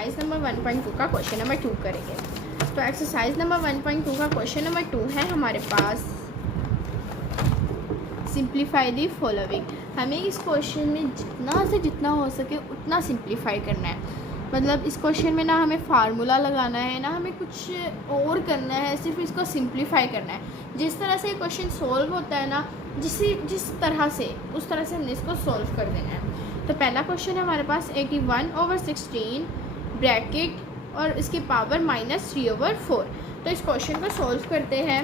Exercise number 1.2 का question number 2 करेंगे। तो एक्सरसाइज नंबर 1.2 का क्वेश्चन नंबर 2 है हमारे पास, सिंप्लीफाई दी फॉलोइंग। हमें इस क्वेश्चन में जितना से जितना हो सके उतना सिंप्लीफाई करना है। मतलब इस क्वेश्चन में ना हमें फार्मूला लगाना है, ना हमें कुछ और करना है, सिर्फ इसको सिंप्लीफाई करना है। जिस तरह से क्वेश्चन सॉल्व होता है ना, जिस तरह से उस तरह से हमने इसको सॉल्व कर देना है। तो पहला क्वेश्चन है हमारे पास 81/16 ब्रैकेट और इसकी पावर -3/4। तो इस क्वेश्चन को सॉल्व करते हैं।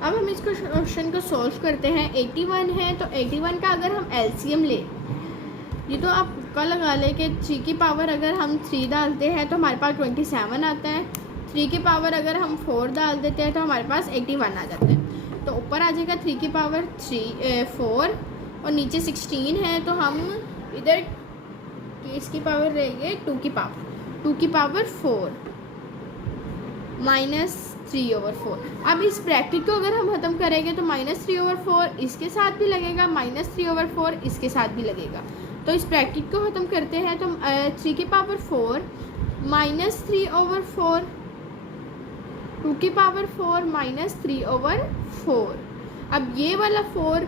अब हम इस क्वेश्चन को सॉल्व करते हैं। 81 है तो 81 का अगर हम एलसीएम ले, ये तो आप का लगा ले कि 3 की पावर अगर हम 3 डालते हैं तो हमारे पास 27 आता है। 3 की पावर अगर हम 4 डाल देते हैं तो हमारे पास 81 आ जाता है। तो ऊपर आ जाएगा 3 की पावर 4 और नीचे 16 है, तो हम इधर इसकी पावर रहेगी 2 की पावर 4 -3/4। अब इस ब्रैकेट को अगर हम ख़त्म करेंगे तो -3/4 इसके साथ भी लगेगा, -3/4 इसके साथ भी लगेगा। तो इस ब्रैकेट को ख़त्म करते हैं तो 3 की पावर 4 -3/4, 2 की पावर 4 -3/4। अब ये वाला 4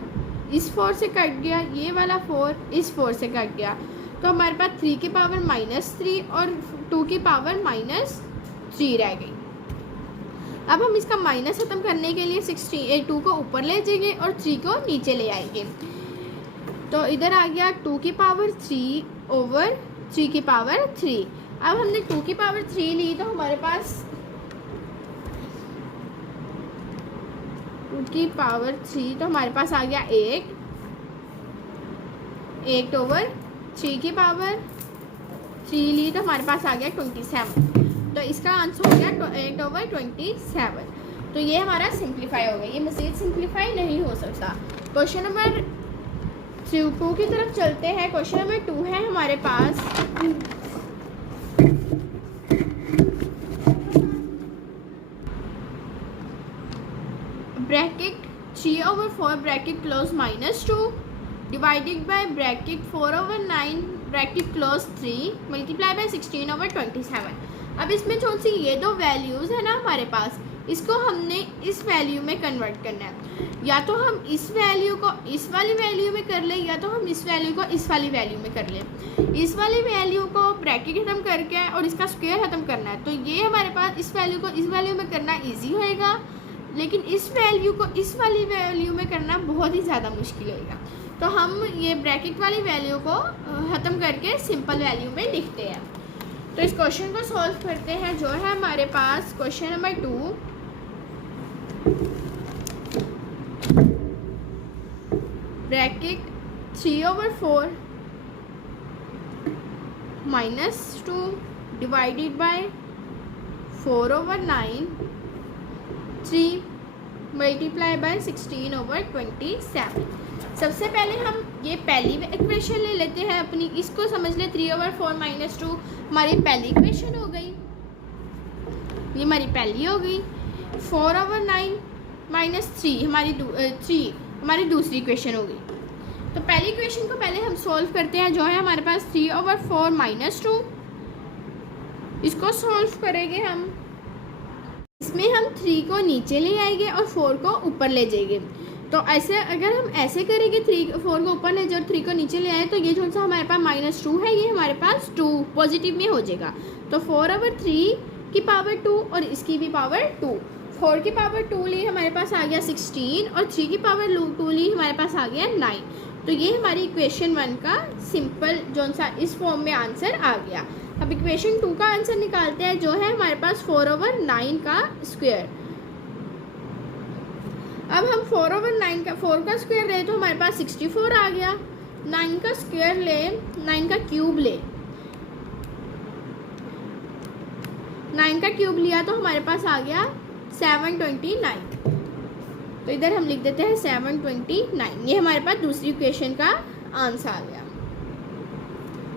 इस 4 से कट गया, ये वाला 4 इस 4 से कट गया, तो हमारे पास 3 की पावर -3 और 2 की पावर -3 रह गई। अब हम इसका माइनस ख़त्म करने के लिए 2 को ऊपर ले जाएंगे और 3 को नीचे ले आएंगे। तो इधर आ गया 2 की पावर 3/3 की पावर 3। अब हमने 2 की पावर 3 ली तो हमारे पास 2 की पावर 3 तो हमारे पास आ गया 1/3 की पावर 3 ली तो हमारे पास आ गया 27। तो इसका आंसर हो गया 8/27। तो ये हमारा सिंप्लीफाई हो गया। ये मज़ीद सिंप्लीफाई नहीं हो सकता। क्वेश्चन नंबर 2 की तरफ चलते हैं। क्वेश्चन नंबर 2 है हमारे पास, bracket 3/4 bracket close -2 divided by bracket 4/9 bracket close 3 multiply by 16/27। अब इसमें जो सी ये दो वैल्यूज़ है ना हमारे पास, इसको हमने इस वैल्यू में कन्वर्ट करना है। या तो हम इस वैल्यू को इस वाली वैल्यू में कर लें, या तो हम इस वैल्यू को इस वाली वैल्यू में कर लें। इस वाली वैल्यू को ब्रैकेट ख़त्म करके और इसका स्क्वायर ख़त्म करना है। तो ये हमारे पास इस वैल्यू को इस वैल्यू में करना ईजी होएगा, लेकिन इस वैल्यू को इस वाली वैल्यू में करना बहुत ही ज़्यादा मुश्किल होएगा। तो हम ये ब्रैकेट वाली वैल्यू को ख़त्म करके सिंपल वैल्यू में लिखते हैं। तो इस क्वेश्चन को सॉल्व करते हैं। जो है हमारे पास question number 2, bracket 3/4 -2 divided by 4/9 3 multiply by 16/27। सबसे पहले हम ये पहली इक्वेशन ले लेते हैं अपनी, इसको समझ ले 3/4 -2 हमारी पहली इक्वेशन हो गई, ये हमारी पहली हो गई। 4/9 -3 हमारी दूसरी इक्वेशन हो गई। तो पहली इक्वेशन को पहले हम सॉल्व करते हैं। जो है हमारे पास 3/4 -2, इसको सॉल्व करेंगे हम। इसमें हम 3 को नीचे ले आएंगे और 4 को ऊपर ले जाएंगे। तो ऐसे अगर हम ऐसे करेंगे 4 को ऊपर ले जाए और 3 को नीचे ले आए, तो ये जो सा हमारे पास -2 है, ये हमारे पास 2 पॉजिटिव में हो जाएगा। तो 4/3 की पावर 2 और इसकी भी पावर 2। 4 की पावर 2 ली हमारे पास आ गया 16 और 3 की पावर 2 ली हमारे पास आ गया 9। तो ये हमारी इक्वेशन 1 का सिंपल जो सा इस फॉर्म में आंसर आ गया। अब इक्वेशन 2 का आंसर निकालते हैं। जो है हमारे पास 4/9 का स्क्वायर। अब हम 4/9 का 4 का स्क्वायर ले तो हमारे पास 64 आ गया। 9 का स्क्वायर ले, 9 का क्यूब ले, 9 का क्यूब लिया तो हमारे पास आ गया 729। तो इधर हम लिख देते हैं 729। ये हमारे पास दूसरी इक्वेशन का आंसर आ गया।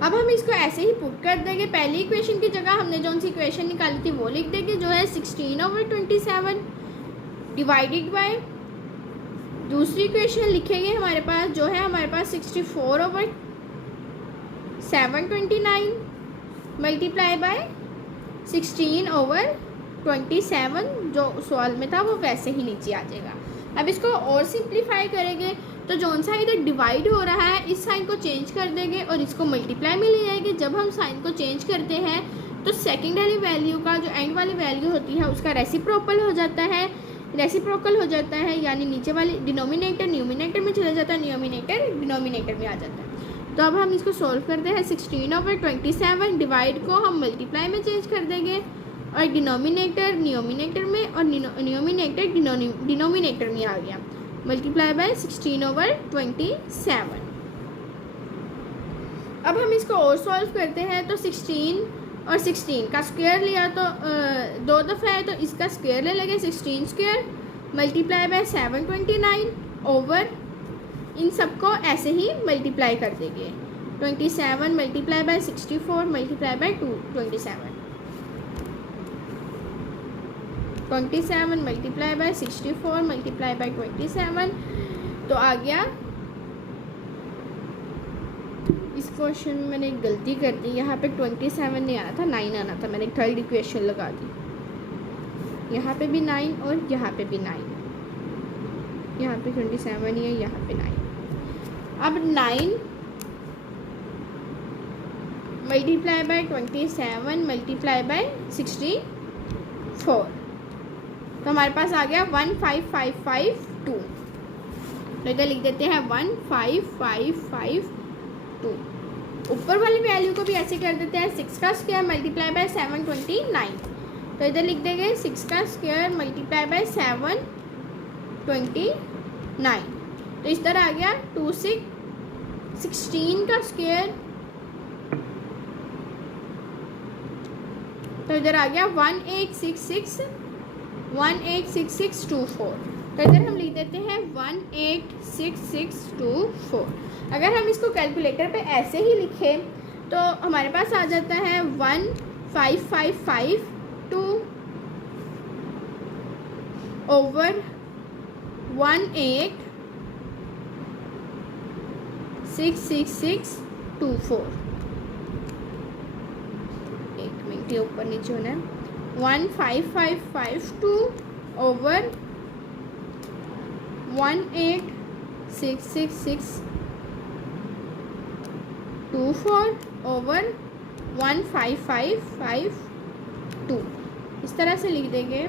अब हम इसको ऐसे ही पुट कर देंगे। पहली इक्वेशन की जगह हमने जो सी इक्वेशन निकाली थी वो लिख देंगे, जो है 16/27 डिवाइडेड बाय दूसरी इक्वेशन लिखेंगे हमारे पास, जो है हमारे पास 64/27 729 मल्टीप्लाई बाय 16/27, जो सवाल में था वो वैसे ही नीचे आ जाएगा। अब इसको और सिंप्लीफाई करेंगे तो जौन सा इधर डिवाइड हो रहा है इस साइन को चेंज कर देंगे और इसको मल्टीप्लाई में ले जाएंगे। जब हम साइन को चेंज करते हैं तो सेकेंड वाली वैल्यू का जो एंड वाली वैल्यू होती है उसका रेसिप्रोकल हो जाता है, यानी नीचे वाली डिनोमिनेटर न्यूमिनेटर में चला जाता है, न्यूमिनेटर डिनोमिनेटर में आ जाता है। तो अब हम इसको सॉल्व करते हैं। 16/27 डिवाइड को हम मल्टीप्लाई में चेंज कर देंगे और डिनोमिनेटर न्यूमिनेटर में और न्यूमिनेटर डिनोमिनेटर में आ गया। Multiply by 16/27। अब हम इसको और सॉल्व करते हैं तो 16 और 16 का स्क्वायर लिया तो 2 दफ़ा है तो इसका स्क्वायर ले लेंगे 16 square multiply by 729 over in सबको ऐसे ही मल्टीप्लाई कर देंगे। 27 multiply by 64 multiply by 27 multiply by 64 multiply by 27 तो आ गया। इस क्वेश्चन में मैंने एक गलती कर दी, यहाँ पे 27 नहीं आना था, 9 आना था। मैंने एक थर्ड इक्वेशन लगा दी, यहाँ पे भी 9 और यहाँ पे भी 9, यहाँ पे 27 ही है, यहाँ पे 9। अब 9 मल्टीप्लाई बाय 27 मल्टीप्लाई बाय 64 तो हमारे पास आ गया 15552। तो इधर लिख देते हैं 15552। ऊपर वाली वैल्यू को भी ऐसे कर देते हैं 6 का स्क्वायर मल्टीप्लाई बाय 729। तो इधर लिख देंगे 6 का स्क्वायर मल्टीप्लाई बाय 729। तो इस तरह आ गया 16 का स्क्वायर, तो इधर आ गया 186624। तो इधर हम लिख देते हैं 186624। अगर हम इसको कैलकुलेटर पे ऐसे ही लिखें तो हमारे पास आ जाता है 15552 ओवर 186624। एक मिनट के ऊपर नीचे होना है। 15552 ओवर 1866624 ओवर 15552 इस तरह से लिख देंगे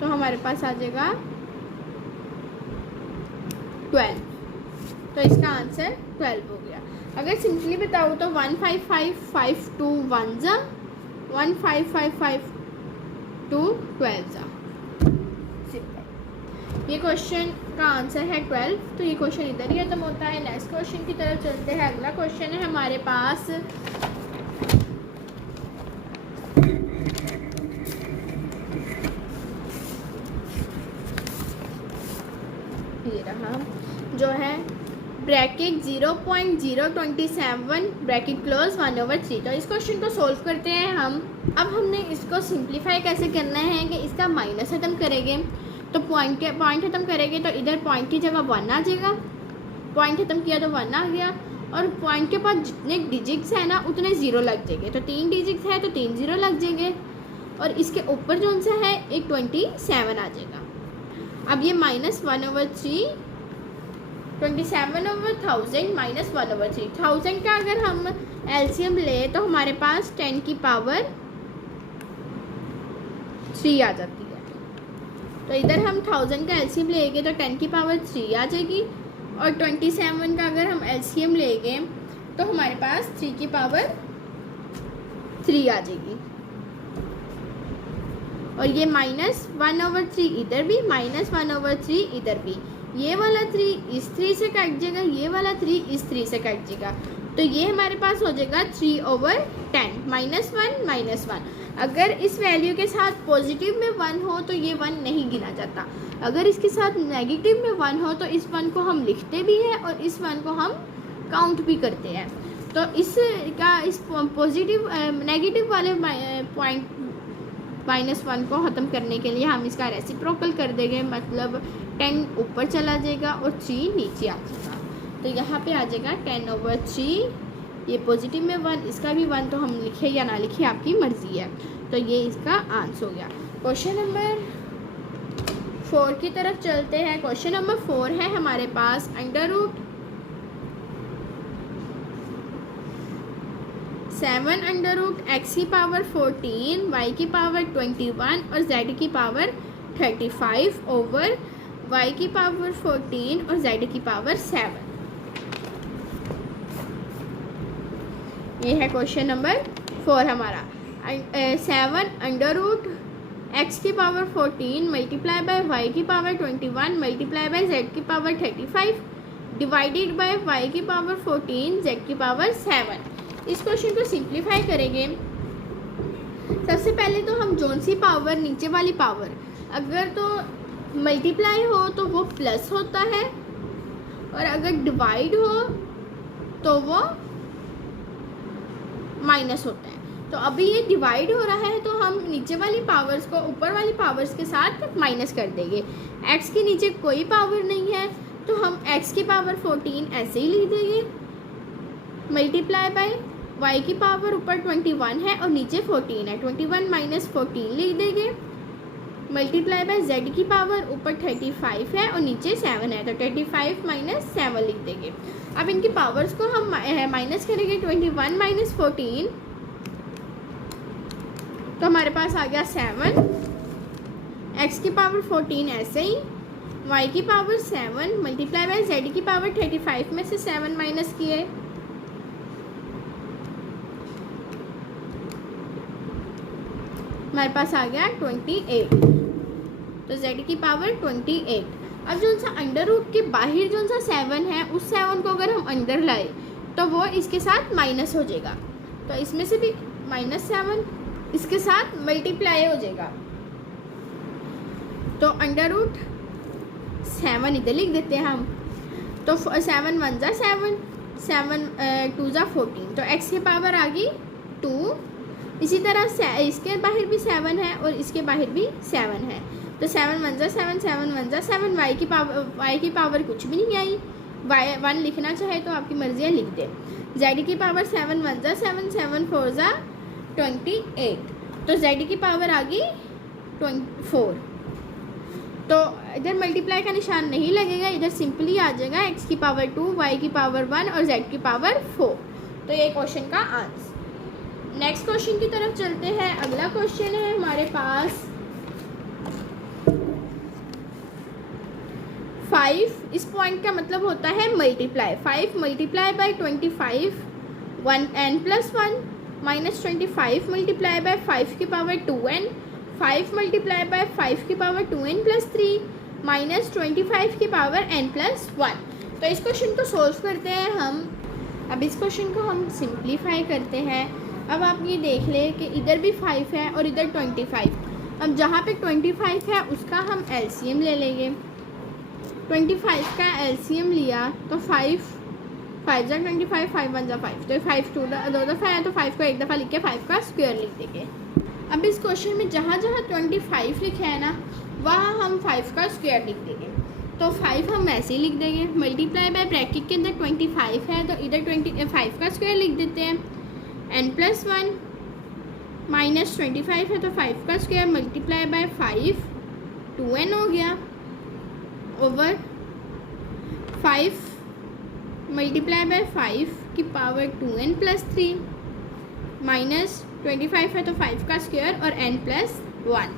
तो हमारे पास आ जाएगा 12। तो इसका आंसर 12 हो गया। अगर सिंपली बताऊँ तो 15552 1 जा 15552 12 जा। ये क्वेश्चन का आंसर है 12। तो ये क्वेश्चन इधर ही खत्म होता है। नेक्स्ट क्वेश्चन की तरफ चलते हैं। अगला क्वेश्चन है हमारे पास ये रहा, जो है ब्रैकेट 0.027 ब्रैकेट क्लोज 1/3। तो इस क्वेश्चन को सॉल्व करते हैं हम। अब हमने इसको सिंप्लीफाई कैसे करना है कि इसका माइनस खत्म करेंगे तो पॉइंट खत्म करेंगे तो इधर पॉइंट की जगह 1 आ जाएगा। पॉइंट खत्म किया तो 1 आ गया और पॉइंट के पास जितने डिजिट्स हैं ना उतने 0 लग जाएंगे। तो 3 डिजिट्स है तो 3 0 लग जाएंगे और इसके ऊपर जो सा है एक 27 आ जाएगा। अब ये -1/3 27/1000 -1/3 1000 का अगर हम एलसीएम ले तो हमारे पास 10 की पावर 3 आ जाती है। तो इधर हम 1000 का एलसीएम लेंगे तो 10 की पावर 3 आ जाएगी और 27 का अगर हम एलसीएम लेंगे तो हमारे पास 3 की पावर 3 आ जाएगी। और ये -1/3 इधर भी, -1/3 इधर भी। ये वाला 3 इस 3 से कट जाएगा, ये वाला 3 इस 3 से कट जाएगा। तो ये हमारे पास हो जाएगा 3/10 -1 अगर इस वैल्यू के साथ पॉजिटिव में 1 हो तो ये 1 नहीं गिना जाता। अगर इसके साथ नेगेटिव में 1 हो तो इस 1 को हम लिखते भी हैं और इस 1 को हम काउंट भी करते हैं। तो इस पॉजिटिव नेगेटिव वाले पॉइंट -1 को ख़त्म करने के लिए हम इसका रेसिप्रोकल कर देंगे, मतलब 10 ऊपर चला जाएगा और 3 नीचे आ जाएगा। तो यहाँ पे आ जाएगा 10/3, ये पॉजिटिव में 1, इसका भी 1, तो हम लिखे या ना लिखे आपकी मर्ज़ी है। तो ये इसका आंसर हो गया। क्वेश्चन नंबर 4 की तरफ चलते हैं। क्वेश्चन नंबर 4 है हमारे पास √7 x की पावर 14, y की पावर 21 और z की पावर 35 ओवर y की पावर 14 और z की पावर 7। ये है क्वेश्चन नंबर 4 हमारा। 7 x की पावर 14 मल्टीप्लाई बाय y की पावर 21 मल्टीप्लाई बाय z की पावर 35 डिवाइडेड बाय y की पावर 14 z की पावर 7। इस क्वेश्चन को सिंप्लीफाई करेंगे। सबसे पहले तो हम जोन सी पावर, नीचे वाली पावर, अगर तो मल्टीप्लाई हो तो वो प्लस होता है और अगर डिवाइड हो तो वो माइनस होता है। तो अभी ये डिवाइड हो रहा है तो हम नीचे वाली पावर्स को ऊपर वाली पावर्स के साथ माइनस कर देंगे। x के नीचे कोई पावर नहीं है तो हम x की पावर 14 ऐसे ही लिख देंगे, मल्टीप्लाई बाय y की पावर ऊपर 21 है और नीचे 14 है, 21 माइनस 14 लिख देंगे, मल्टीप्लाई बाय z की पावर ऊपर 35 है और नीचे 7 है, तो 35 माइनस 7 लिख देंगे। अब इनकी पावर्स को हम माइनस करेंगे, 21 माइनस 14 तो हमारे पास आ गया 7, x की पावर 14 ऐसे ही, y की पावर 7 मल्टीप्लाई बाय z की पावर 35 में से 7 माइनस किए, हमारे पास आ गया 28, तो z की पावर 28। अब जो सा अंडर रूट के बाहर जो सा 7 है उस 7 को अगर हम अंदर लाए तो वो इसके साथ माइनस हो जाएगा, तो इसमें से भी -7 इसके साथ मल्टीप्लाई हो जाएगा, तो अंडर रूट 7 इधर लिख देते हैं हम, तो 7 1 ज़ा 7, 7 2 ज़ा 14, तो x की पावर आ गई 2। इसी तरह इसके बाहर भी 7 है और इसके बाहर भी 7 है, तो 7 1 ज़ा 7, 7 1 ज़ा 7, y की पावर कुछ भी नहीं आई, y 1 लिखना चाहे तो आपकी मर्जी है लिख दे। z की पावर 7 1 ज़ा 7, 7 4 ज़ा 28, तो z की पावर आ गई 24। तो इधर मल्टीप्लाई का निशान नहीं लगेगा, इधर सिंपली आ जाएगा x की पावर 2, y की पावर 1 और z की पावर 4। तो ये क्वेश्चन का आंसर। नेक्स्ट क्वेश्चन की तरफ चलते हैं। अगला क्वेश्चन है हमारे पास 5। इस पॉइंट का मतलब होता है multiply. 5 multiply by 25 1n+1 minus 25 multiply by 5 की पावर 2n, 5 मल्टीप्लाई बाय 5 की पावर 2n+3 माइनस 25 की पावर n+1। तो इस क्वेश्चन को सोल्व करते हैं हम। अब इस क्वेश्चन को हम सिंप्लीफाई करते हैं। अब आप ये देख लें कि इधर भी 5 है और इधर 25। अब जहाँ पे 25 है उसका हम एलसीएम ले लेंगे। 25 का एलसीएम लिया तो 5 5 × 25, 5 1 × 5, तो 5 दो दफ़ा है तो 5 को एक दफ़ा लिख के 5 का स्क्वायर लिख देंगे। अब इस क्वेश्चन में जहाँ जहाँ 25 लिखा है ना वहाँ हम 5 का स्क्वायर लिख देंगे। तो 5 हम ऐसे ही लिख देंगे, मल्टीप्लाई बाय ब्रैकेट के अंदर 25 है तो इधर 25 का स्क्वायर लिख देते हैं, n+1 माइनस 25 है तो 5 का स्क्वायर मल्टीप्लाई बाय 5 2n हो गया, ओवर 5 मल्टीप्लाई बाय 5 की पावर 2n+3 माइनस 25 है तो 5 का स्क्वायर और n+1।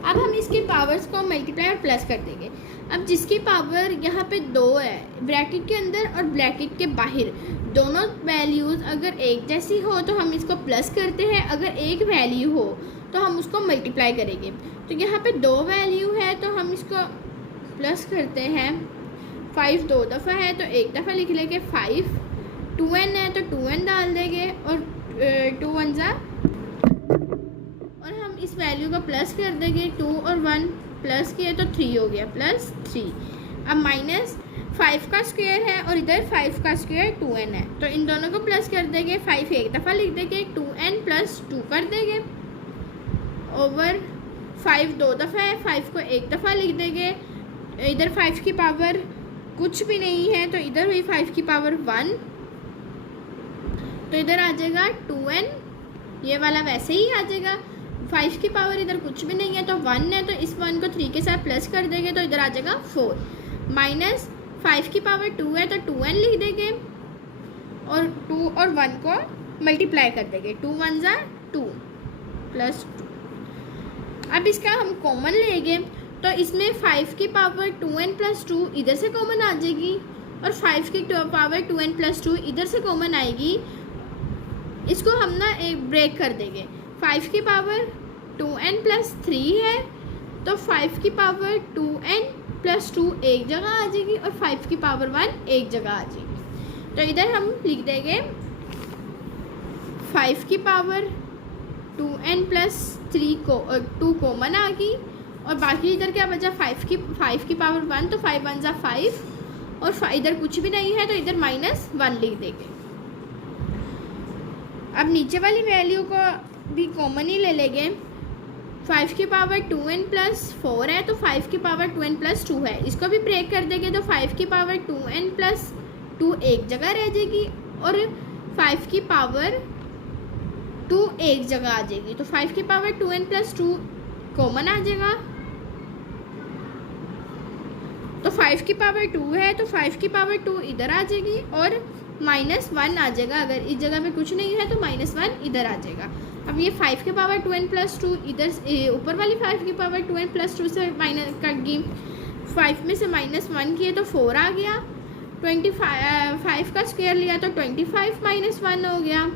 अब हम इसके पावर्स को मल्टीप्लाई और प्लस कर देंगे। अब जिसकी पावर यहाँ पे 2 है ब्रैकेट के अंदर और ब्रैकेट के बाहर, दोनों वैल्यूज़ अगर एक जैसी हो तो हम इसको प्लस करते हैं, अगर एक वैल्यू हो तो हम उसको मल्टीप्लाई करेंगे। तो यहाँ पे 2 वैल्यू है तो हम इसको प्लस करते हैं। 5 दो दफ़ा है तो एक दफ़ा लिख लेंगे 5, 2n है तो 2n डाल देंगे और 2 1 ज़ा, और हम इस वैल्यू को प्लस कर देंगे। 2 और 1 प्लस किए तो 3 हो गया, +3। अब माइनस 5 का स्क्वायर है और इधर 5 का स्क्वायर 2n है तो इन दोनों को प्लस कर देंगे। 5 एक दफ़ा लिख देंगे, 2n + 2 कर देंगे, ओवर 5 दो दफ़ा है 5 को एक दफ़ा लिख देंगे। इधर 5 की पावर कुछ भी नहीं है तो इधर हुई 5 की पावर 1, तो इधर आ जाएगा 2n, ये वाला वैसे ही आ जाएगा। 5 की पावर इधर कुछ भी नहीं है तो 1 है, तो इस 1 को 3 के साथ प्लस कर देंगे तो इधर आ जाएगा 4, माइनस 5 की पावर 2 है तो 2n लिख देंगे और 2 और 1 को मल्टीप्लाई कर देंगे, 2 1 ज़ा 2 प्लस 2। अब इसका हम कॉमन लेंगे तो इसमें 5 की पावर 2n प्लस 2 इधर से कॉमन आ जाएगी और 5 की पावर 2n प्लस 2 इधर से कॉमन आएगी। इसको हम ना एक ब्रेक कर देंगे। 5 की पावर 2n प्लस 3 है तो 5 की पावर 2n प्लस 2 एक जगह आ जाएगी और 5 की पावर 1 एक जगह आ जाएगी। तो इधर हम लिख देंगे 5 की पावर 2n प्लस 3 को 2 कॉमन आ गई और बाकी इधर क्या बचा 5 की पावर 1, तो 5 1 ज़ा 5 और इधर कुछ भी नहीं है तो इधर -1 लिख देंगे। अब नीचे वाली वैल्यू को भी कॉमन ही ले लेंगे। 5 की पावर 2n प्लस 4 है तो 5 की पावर 2n प्लस 2 है, इसको भी ब्रेक कर देंगे तो 5 की पावर 2n प्लस 2 एक जगह रह जाएगी और 5 की पावर 2 एक जगह आ जाएगी। तो 5 की पावर 2n प्लस 2 कॉमन आ जाएगा, तो 5 की पावर 2 है तो 5 की पावर 2 इधर आ जाएगी और -1 आ जाएगा। अगर इस जगह पे कुछ नहीं है तो -1 इधर आ जाएगा। अब ये 5 की पावर 2n प्लस 2 इधर ऊपर वाली 5 की पावर 2n प्लस 2 से माइनस कट गई, 5 में से -1 किए तो 4 आ गया। 25 का स्क्वायर लिया तो 25 -1 हो गया।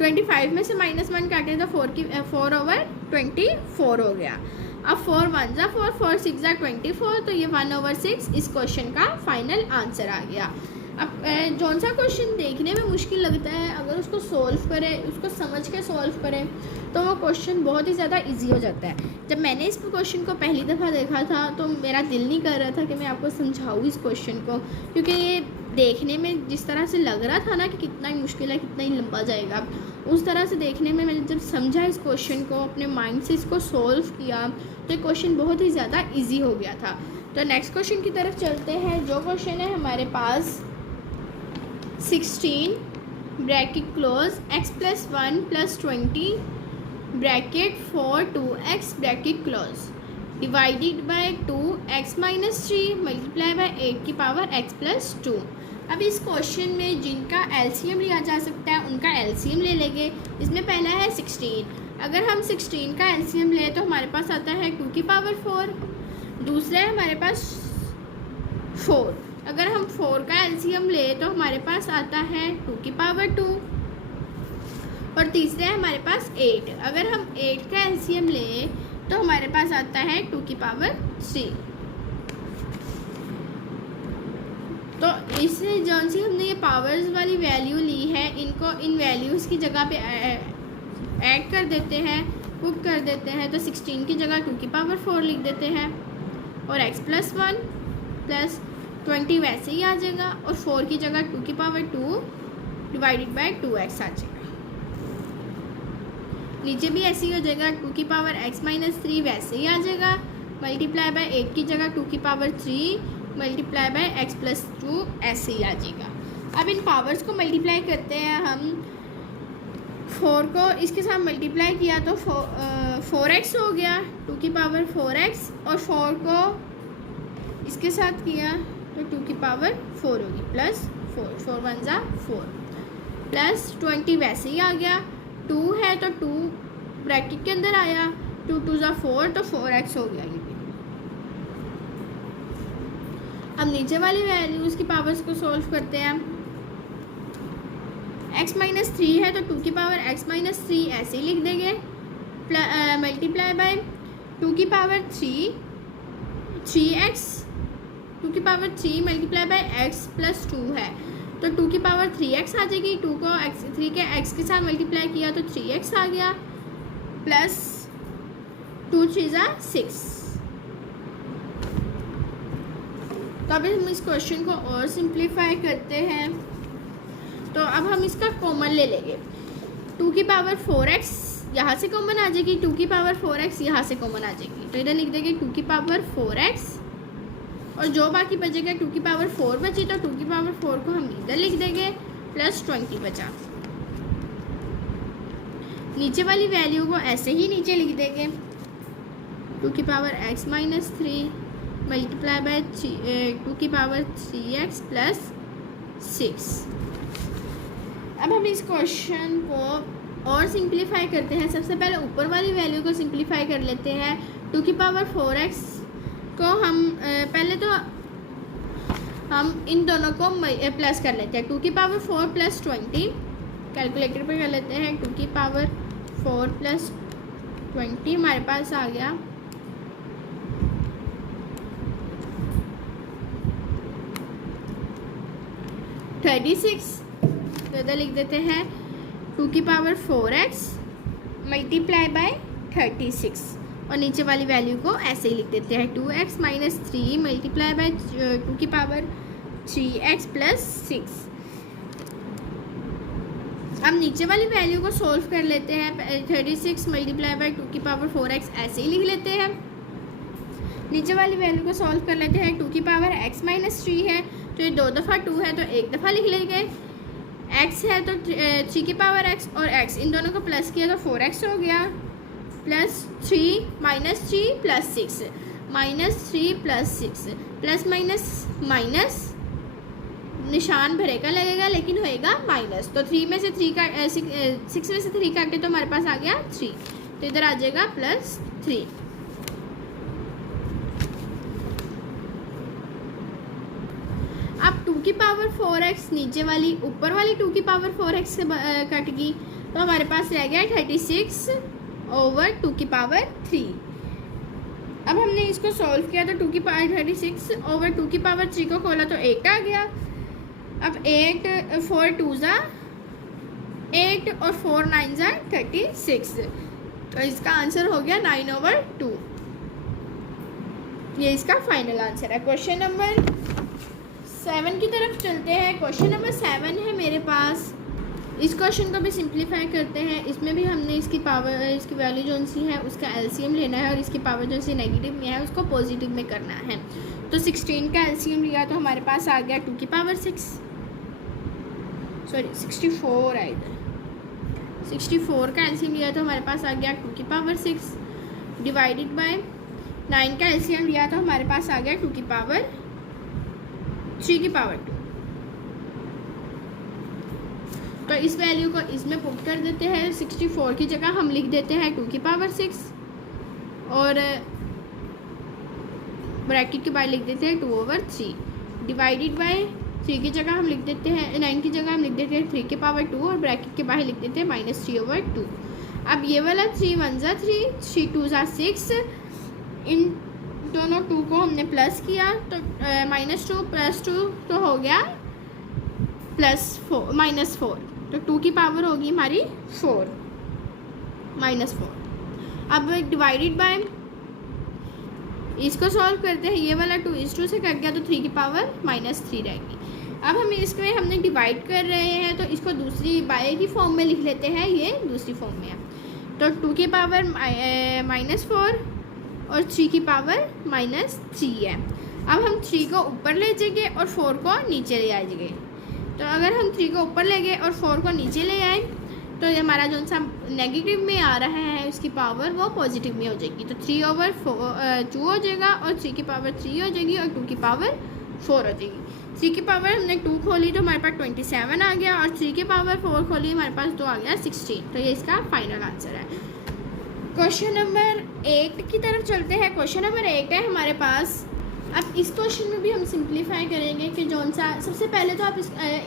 25 में से -1 काटे तो 4/24 हो गया। अब 4 1 ज़ा 4, 4 6 ज़ा 24, तो ये 1/6 इस क्वेश्चन का फाइनल आंसर आ गया। अब जौन सा क्वेश्चन देखने में मुश्किल लगता है अगर उसको सॉल्व करें, उसको समझ के सॉल्व करें तो वो क्वेश्चन बहुत ही ज़्यादा इजी हो जाता है। जब मैंने इस क्वेश्चन को पहली दफ़ा देखा था तो मेरा दिल नहीं कर रहा था कि मैं आपको समझाऊँ इस क्वेश्चन को, क्योंकि ये देखने में जिस तरह से लग रहा था ना कि कितना ही मुश्किल है, कितना ही लंबा जाएगा, उस तरह से देखने में मैंने जब समझा इस क्वेश्चन को, अपने माइंड से इसको सॉल्व किया तो ये क्वेश्चन बहुत ही ज़्यादा ईजी हो गया था। तो नेक्स्ट क्वेश्चन की तरफ चलते हैं। जो क्वेश्चन है हमारे पास 16 bracket close x + 1 + 20 bracket 4 2x bracket close divided by 2x - 3 multiply bye 8 की पावर x + 2। अब इस क्वेश्चन में जिनका एलसीएम लिया जा सकता है उनका एलसीएम ले लेंगे। इसमें पहला है 16, अगर हम 16 का एलसीएम लें तो हमारे पास आता है 2 की पावर 4। दूसरा है हमारे पास 4, अगर हम 4 का एलसीएम लें तो हमारे पास आता है 2 की पावर 2। और तीसरा है हमारे पास 8, अगर हम 8 का एलसीएम लें तो हमारे पास आता है 2 की पावर 3। तो इससे जौन सी हमने ये पावर्स वाली वैल्यू ली है, इनको इन वैल्यूज़ की जगह पे ऐड कर देते हैं, पुट कर देते हैं। तो 16 की जगह 2 की पावर 4 लिख देते हैं और x + 1 + 20 वैसे ही आ जाएगा और 4 की जगह 2 की पावर 2 डिवाइडेड बाय 2x आ जाएगा। नीचे भी ऐसे ही हो जाएगा, 2 की पावर x - 3 वैसे ही आ जाएगा, मल्टीप्लाई बाय 8 की जगह 2 की पावर 3 मल्टीप्लाई बाय x + 2 ऐसे ही आ जाएगा। अब इन पावर्स को मल्टीप्लाई करते हैं हम। 4 को इसके साथ मल्टीप्लाई किया तो 4x हो गया, 2 की पावर 4x, और 4 को इसके साथ किया तो 2 की पावर 4 होगी प्लस 4, 4 1 ज़ा 4 प्लस 20 वैसे ही आ गया। 2 है तो 2 ब्रैकेट के अंदर आया, 2 2 ज़ा 4 तो 4x हो गया। ये अब नीचे वाली वैल्यूज़ की पावर्स को सॉल्व करते हैं। x - 3 है तो 2 की पावर x - 3 ऐसे ही लिख देंगे, मल्टीप्लाई बाय 2 की पावर 3 3x, 2 की पावर 3 मल्टीप्लाई बाय x + 2 है तो 2 की पावर 3x आ जाएगी। 2 को 3 के x के साथ मल्टीप्लाई किया तो 3x आ गया प्लस 2 3 ज़ा 6। तो अभी हम इस क्वेश्चन को और सिंप्लीफाई करते हैं। तो अब हम इसका कॉमन ले लेंगे। 2 की पावर 4x यहाँ से कॉमन आ जाएगी, 2 की पावर 4x यहाँ से कॉमन आ जाएगी, तो इधर लिख देंगे 2 की पावर 4x और जो बाकी बचेगा 2 की पावर 4 बची, तो 2 की पावर 4 को हम इधर लिख देंगे, प्लस 20 बचा। नीचे वाली वैल्यू को ऐसे ही नीचे लिख देंगे, 2 की power x minus 3 multiply bye 2 की पावर 3x प्लस 6। अब हम इस क्वेश्चन को और सिंप्लीफाई करते हैं। सबसे पहले ऊपर वाली वैल्यू को सिंप्लीफाई कर लेते हैं। 2 की पावर 4x को हम पहले तो हम इन दोनों को प्लस कर लेते हैं। 2 की पावर 4 प्लस 20 कैलकुलेटर पे कर लेते हैं। 2 की पावर 4 प्लस 20 हमारे पास आ गया 36। तो इधर लिख देते हैं 2 की पावर 4x मल्टीप्लाई बाय 36 और नीचे वाली वैल्यू को ऐसे ही लिख देते हैं 2x माइनस 3 मल्टीप्लाई बाय 2 की पावर 3x प्लस 6। अब नीचे वाली वैल्यू को सोल्व कर लेते हैं। 36 मल्टीप्लाई बाय 2 की पावर 4x ऐसे ही लिख लेते हैं। नीचे वाली वैल्यू को सॉल्व कर लेते हैं। 2 की पावर x माइनस 3 है, तो ये 2 दफ़ा 2 है तो 1 दफ़ा लिख लेंगे। x है तो 3 की पावर x और x इन दोनों को प्लस किया तो 4x हो गया, plus 3 minus 3 plus 6 minus 3 plus 6 plus minus minus निशान भरे का लगेगा लेकिन होएगा माइनस। तो 3 में से 3 का 6 में से 3 काटे तो हमारे पास आ गया 3, तो इधर आ जाएगा प्लस 3। अब 2 की पावर 4x नीचे वाली ऊपर वाली 2 की पावर 4x से कट गई तो हमारे पास रह गया 36 ओवर 2 की पावर 3। अब हमने इसको सॉल्व किया तो 2 की पावर 36 ओवर 2 की पावर 3 को खोला तो 8 आ गया। अब 8 4 2 ज़ा 8 और 4 9 ज़ा 36, तो इसका आंसर हो गया 9 ओवर 2। ये इसका फाइनल आंसर है। क्वेश्चन नंबर 7 की तरफ चलते हैं। क्वेश्चन नंबर 7 है मेरे पास। इस क्वेश्चन को भी सिंप्लीफाई करते हैं। इसमें भी हमने इसकी पावर इसकी वैल्यू जो सी है उसका एलसीएम लेना है और इसकी पावर जो सी नेगेटिव में है उसको पॉजिटिव में करना है। तो 16 का एलसीएम लिया तो हमारे पास आ गया 2 की पावर 6 सॉरी 64 है इधर। 64 का एलसीएम लिया तो हमारे पास आ गया 2 की पावर 6 डिवाइडेड बाय 9 का एलसीएम लिया तो हमारे पास आ गया 2 की पावर 3 की पावर 2। तो इस वैल्यू को इसमें पुट कर देते हैं। 64 की जगह हम लिख देते हैं 2 की पावर 6 और ब्रैकेट के बाहर लिख देते हैं 2 ओवर 3 डिवाइडेड बाय 3 की जगह हम लिख देते हैं 9 की जगह हम लिख देते हैं 3 की पावर 2 और ब्रैकेट के बाहर लिख देते हैं माइनस 3 ओवर 2। अब ये वाला 3 1 ज़ा 3 3 2 ज़ा 6, इन दोनों 2 को हमने प्लस किया तो माइनस 2 प्लस 2 तो हो गया प्लस 4 माइनस 4, तो 2 की पावर होगी हमारी 4 माइनस 4। अब डिवाइडेड बाय इसको सॉल्व करते हैं। ये वाला 2 इस 2 से कट गया तो 3 की पावर माइनस 3 रहेगी। अब हम इसमें हमने डिवाइड कर रहे हैं तो इसको दूसरी बाय की फॉर्म में लिख लेते हैं। ये दूसरी फॉर्म में है तो 2 की पावर माइनस 4 और 3 की पावर माइनस 3 है। अब हम 3 को ऊपर ले जाएंगे और 4 को नीचे ले आएंगे। तो अगर हम 3 को ऊपर ले गए और 4 को नीचे ले आए तो हमारा जो सा नेगेटिव में आ रहा है उसकी पावर वो पॉजिटिव में हो जाएगी। तो 3 ओवर 2 हो जाएगा और 3 की पावर 3 हो जाएगी और 2 की पावर 4 हो जाएगी। 3 की पावर हमने 2 खोली तो हमारे पास 27 आ गया और 3 की पावर 4 खोली हमारे पास 2 आ गया 16। तो ये इसका फाइनल आंसर है। क्वेश्चन नंबर 8 की तरफ चलते हैं। क्वेश्चन नंबर 8 है हमारे पास। अब इस क्वेश्चन में भी हम सिंप्लीफाई करेंगे कि जौन सा सबसे पहले तो आप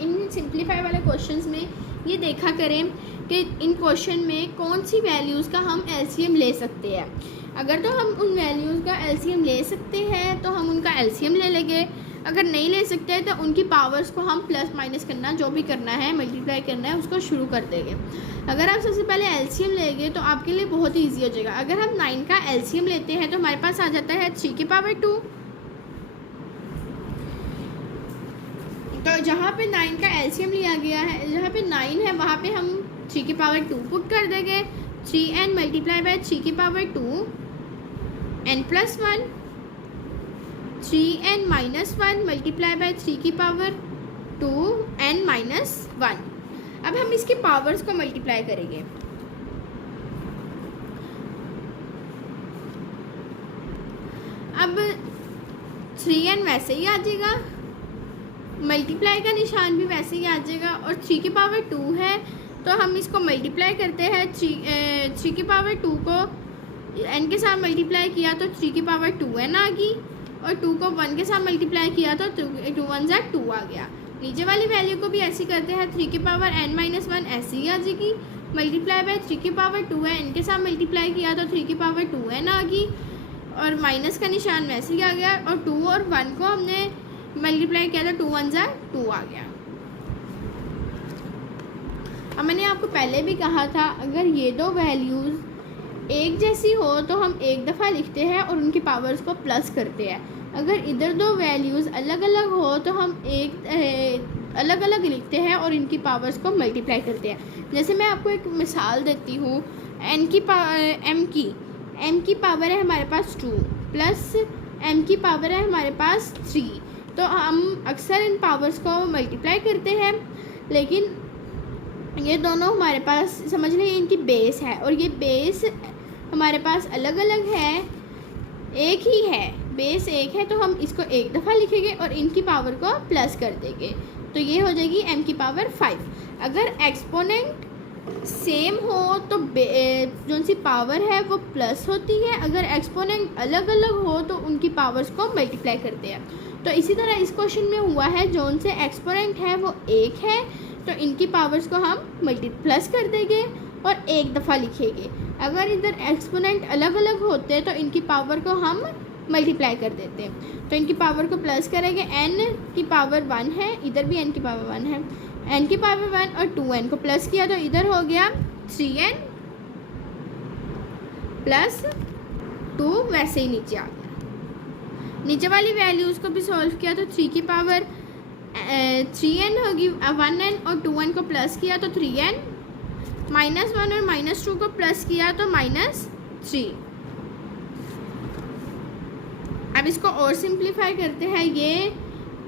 इन सिंप्लीफाई वाले क्वेश्चंस में ये देखा करें कि इन क्वेश्चन में कौन सी वैल्यूज़ का हम एलसीएम ले सकते हैं। अगर तो हम उन वैल्यूज़ का एलसीएम ले सकते हैं तो हम उनका एलसीएम ले लेंगे। अगर नहीं ले सकते हैं तो उनकी पावर्स को हम प्लस माइनस करना जो भी करना है मल्टीप्लाई करना है उसको शुरू कर देंगे। अगर आप सबसे पहले एलसीएम लेंगे तो आपके लिए बहुत ही ईजी हो जाएगा। अगर हम 9 का एलसीएम लेते हैं तो हमारे पास आ जाता है 3 की पावर 2। तो जहाँ पे 9 का एलसीएम लिया गया है, जहाँ पे 9 है वहाँ पे हम 3 की पावर 2 पुट कर देंगे। 3n मल्टीप्लाई बाय 3 की power 2 n plus 1 3n minus 1 multiply by 3 की पावर 2n माइनस 1। अब हम इसके पावर्स को मल्टीप्लाई करेंगे। अब 3n वैसे ही आ जाएगा, मल्टीप्लाई का निशान भी वैसे ही आ जाएगा, और 3 की पावर 2 है तो हम इसको मल्टीप्लाई करते हैं। 3 की पावर 2 को n के साथ मल्टीप्लाई किया तो 3 की पावर 2n आ गई, और 2 को 1 के साथ मल्टीप्लाई किया तो 2 1 ज़ा 2 आ गया। नीचे वाली वैल्यू को भी ऐसे करते हैं, 3 की पावर n माइनस 1 ऐसे ही आ जाएगी, मल्टीप्लाई बाय 3 की पावर 2 है, n के साथ मल्टीप्लाई किया तो 3 की पावर 2n आ गई, और माइनस का निशान वैसे ही आ गया, और 2 और 1 को हमने मल्टीप्लाई किया तो 2 1 ज़ा 2 आ गया। अब मैंने आपको पहले भी कहा था, अगर ये दो वैल्यूज़ एक जैसी हो तो हम एक दफ़ा लिखते हैं और उनकी पावर्स को प्लस करते हैं। अगर इधर दो वैल्यूज़ अलग अलग हो तो हम अलग अलग लिखते हैं और इनकी पावर्स को मल्टीप्लाई करते हैं। जैसे मैं आपको एक मिसाल देती हूँ, m की पावर है हमारे पास 2 प्लस m की पावर है हमारे पास 3, तो हम अक्सर इन पावर्स को मल्टीप्लाई करते हैं, लेकिन ये दोनों हमारे पास समझ लें इनकी बेस है, और ये बेस हमारे पास अलग अलग है, एक ही है, बेस एक है, तो हम इसको एक दफ़ा लिखेंगे और इनकी पावर को प्लस कर देंगे, तो ये हो जाएगी m की पावर 5। अगर एक्सपोनेंट सेम हो तो जो सी पावर है वो प्लस होती है, अगर एक्सपोनेंट अलग अलग हो तो उनकी पावर्स को मल्टीप्लाई करते हैं। तो इसी तरह इस क्वेश्चन में हुआ है, जो से एक्सपोनेंट है वो एक है तो इनकी पावर्स को हम प्लस कर देंगे और एक दफ़ा लिखेंगे। अगर इधर एक्सपोनेंट अलग अलग होते तो इनकी पावर को हम मल्टीप्लाई कर देते हैं, तो इनकी पावर को प्लस करेंगे। n की पावर 1 है, इधर भी n की पावर 1 है, n की पावर 1 और 2n को प्लस किया तो इधर हो गया 3n प्लस 2, वैसे ही नीचे आ गया। नीचे वाली वैल्यूज़ को भी सॉल्व किया तो 3 की पावर 3n होगी, 1n और 2n को प्लस किया तो 3n, माइनस 1 और माइनस 2 को प्लस किया तो माइनस 3। अब इसको और सिंप्लीफाई करते हैं, ये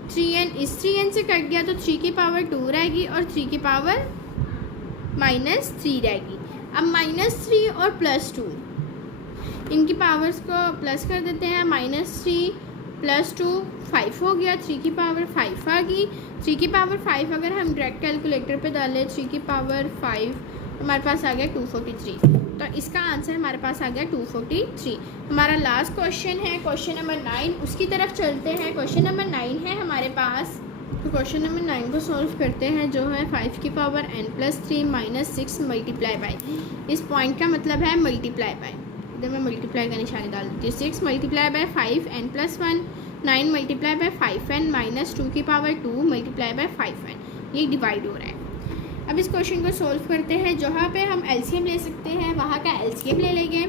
3n इस 3n से कट गया तो 3 की पावर 2 रहेगी और 3 की पावर माइनस 3 रहेगी। अब माइनस 3 और प्लस 2 इनकी पावर्स को प्लस कर देते हैं, माइनस 3 प्लस 2 5 हो गया, 3 की पावर 5 आ गई। 3 की पावर 5 अगर हम डायरेक्ट कैलकुलेटर पे डालें, 3 की पावर 5 हमारे पास आ गया 243, तो इसका आंसर हमारे पास आ गया 243। हमारा लास्ट क्वेश्चन है क्वेश्चन नंबर 9, उसकी तरफ चलते हैं। क्वेश्चन नंबर 9 है हमारे पास, तो क्वेश्चन नंबर 9 को सॉल्व करते हैं, जो है 5 की power n plus 3 minus 6 multiply by, इस पॉइंट का मतलब है मल्टीप्लाई बाई, इधर मैं मल्टीप्लाई का निशानी डाल देती हूँ। 6 multiply by 5n plus 1, 9 multiply by 5n minus 2 की पावर 2 मल्टीप्लाई बाय 5n, ये डिवाइड हो रहा है। अब इस क्वेश्चन को सॉल्व करते हैं, जहाँ पे हम एलसीएम ले सकते हैं वहाँ का एलसीएम ले लेंगे।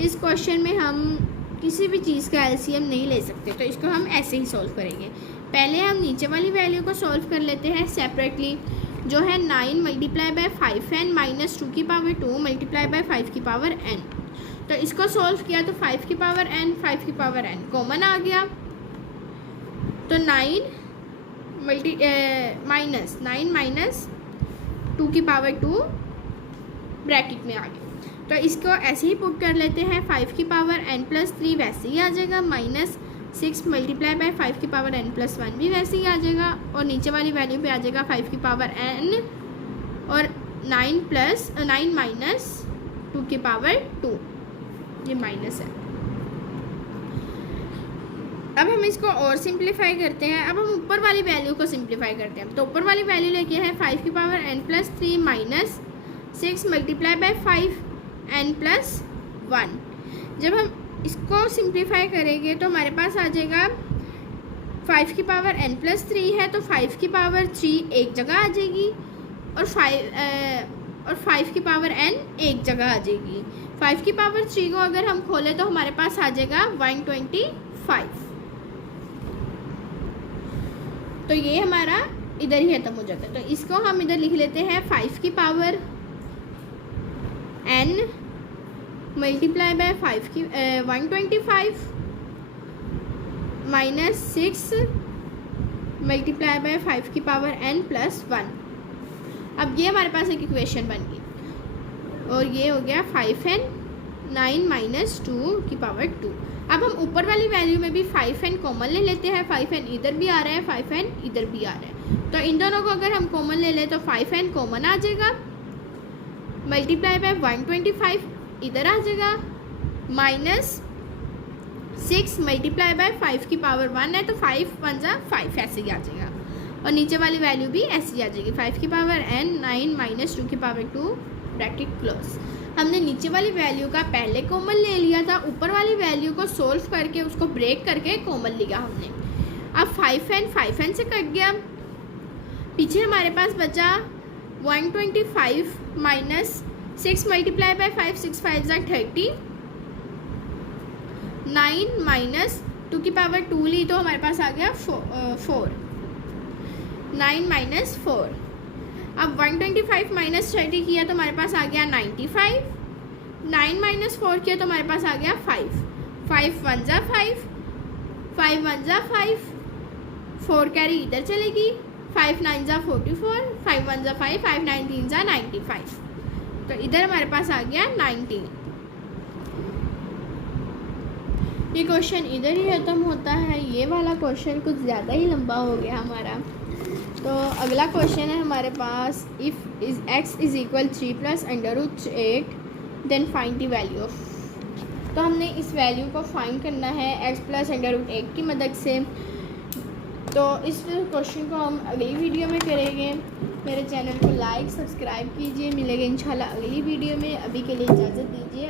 इस क्वेश्चन में हम किसी भी चीज़ का एलसीएम नहीं ले सकते, तो इसको हम ऐसे ही सॉल्व करेंगे। पहले हम नीचे वाली वैल्यू को सॉल्व कर लेते हैं सेपरेटली, जो है 9 मल्टीप्लाई बाय 5n माइनस 2 की पावर 2 मल्टीप्लाई बाय 5 की पावर n। तो इसको सॉल्व किया तो 5 की पावर n, 5 की पावर n कॉमन आ गया, तो 9 माइनस 2 की पावर 2 ब्रैकेट में आ गया। तो इसको ऐसे ही पुट कर लेते हैं, 5 की पावर n प्लस 3 वैसे ही आ जाएगा, माइनस 6 मल्टीप्लाई बाय 5 की पावर n प्लस 1 भी वैसे ही आ जाएगा, और नीचे वाली वैल्यू पे आ जाएगा 5 की पावर n और 9 माइनस 2 की पावर 2, ये माइनस है। अब हम इसको और सिंप्लीफाई करते हैं। अब हम ऊपर वाली वैल्यू को सिंप्लीफाई करते हैं, तो ऊपर वाली वैल्यू लेके है 5 की power n plus 3 minus 6 multiply by 5n plus 1। जब हम इसको सिंप्लीफाई करेंगे तो हमारे पास आ जाएगा 5 की पावर n प्लस 3 है, तो 5 की पावर 3 एक जगह आ जाएगी और 5 की पावर n एक जगह आ जाएगी। 5 की पावर 3 को अगर हम खोलें तो हमारे पास आ जाएगा 125, तो ये हमारा इधर ही खत्म हो जाता है। तो इसको हम इधर लिख लेते हैं 5 की power n multiply by 125 minus 6 multiply by 5 की पावर n प्लस 1। अब ये हमारे पास एक इक्वेशन बन गई और ये हो गया 5n 9 माइनस 2 की पावर 2। अब हम ऊपर वाली वैल्यू में भी 5n कॉमन ले लेते हैं। 5n इधर भी आ रहा है, 5n इधर भी आ रहा है, तो इन दोनों को अगर हम कॉमन ले लें तो 5n कॉमन आ जाएगा, मल्टीप्लाई बाय 125 इधर आ जाएगा, माइनस 6 मल्टीप्लाई बाय 5 की पावर 1 है तो 5 1 जा 5 ऐसे ही आ जाएगा, और नीचे वाली वैल्यू भी ऐसी आ जाएगी 5 की पावर n 9 माइनस 2 की पावर 2 ब्रैकेट क्लोज। हमने नीचे वाली वैल्यू का पहले कॉमन ले लिया था, ऊपर वाली वैल्यू को सोल्व करके उसको ब्रेक करके कॉमन लिया हमने। अब 5n से कट गया, पीछे हमारे पास बचा 125 माइनस 6 मल्टीप्लाई बाय 5 6 5 जा 30, 9 माइनस 2 की पावर 2 ली तो हमारे पास आ गया 4 9 माइनस 4। अब 125 माइनस 30 किया तो हमारे पास आ गया 95, 9 माइनस 4 किया तो हमारे पास आ गया 5 5 1 जा 5 5 1 जा 5, 4 कैरी इधर चलेगी, 5 9 जा 44, 5 1 जा 5 5 9 3 जा 95, तो इधर हमारे पास आ गया 19। ये क्वेश्चन इधर ही ख़त्म होता है। ये वाला क्वेश्चन कुछ ज़्यादा ही लंबा हो गया हमारा। तो अगला क्वेश्चन है हमारे पास, if is x is equal 3 plus √8 then find the value of. तो हमने इस वैल्यू को फाइंड करना है x प्लस √8 की मदद से। तो इस क्वेश्चन को हम अगली वीडियो में करेंगे। मेरे चैनल को लाइक सब्सक्राइब कीजिए। मिलेंगे इंशाल्लाह अगली वीडियो में। अभी के लिए इजाज़त दीजिए।